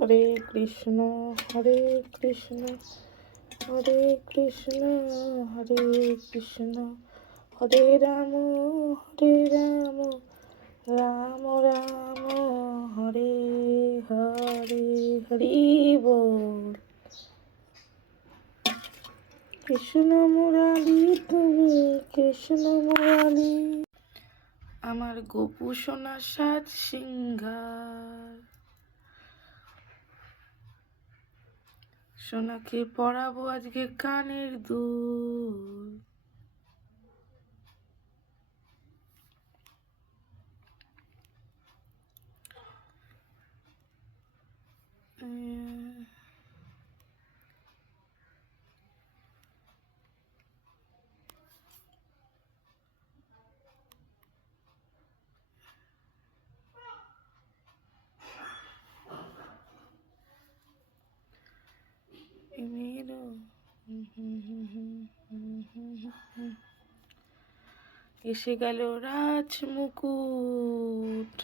হরে কৃষ্ণ হরে কৃষ্ণ হরে কৃষ্ণ হরে কৃষ্ণ হরে রাম রাম রাম হরে হরে। হরি বল। কৃষ্ণ মুরালি তুমি কৃষ্ণ মুরালি, আমার গোপু সোনা সাজ সিংহার। সোনাকে পরাবো আজকে কানের দুল। এসে গেল রাজ মুকুট,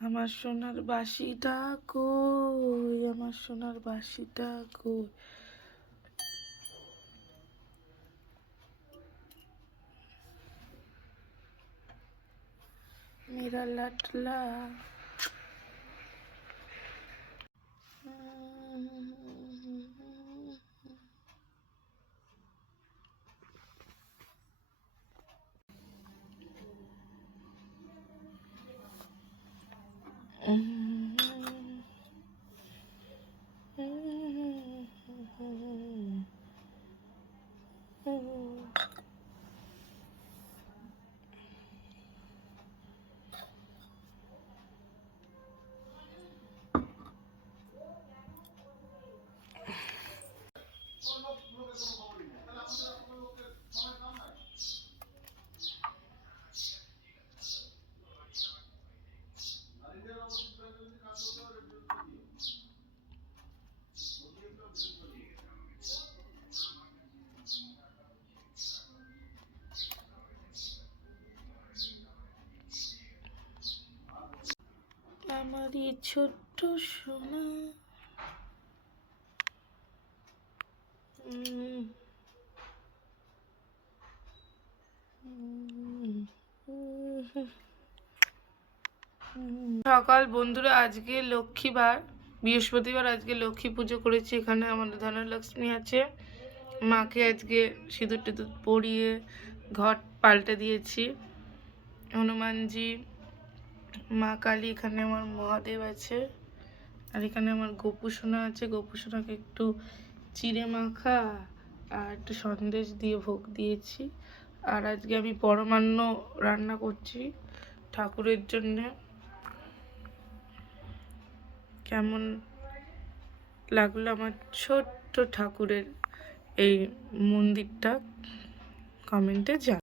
আমার সোনার বাঁশিটা কই, আমার সোনার বাঁশিটা কই। মেরা লাটলা আমারই ছোট্ট সোনা। সকাল বন্ধুরা, আজকে লক্ষ্মীবার, বৃহস্পতিবার, আজকে লক্ষ্মী পুজো করেছি। এখানে আমাদের ধনলক্ষ্মী আছে। মাকে আজকে সিঁদুর টিঁদুর পরিয়ে ঘট পাল্টে দিয়েছি। হনুমানজি, মা কালী, এখানে আমার মহাদেব আছে, আর এখানে আমার গোপু সোনা আছে। গোপু সোনাকে একটু চিড়ে মাখা আর একটু সন্দেশ দিয়ে ভোগ দিয়েছি। আর আজকে আমি পরমান্ন রান্না করছি ঠাকুরের জন্যে। কেমন লাগলো আমার ছোট্ট ঠাকুরের এই মন্দিরটা কমেন্টে জানান।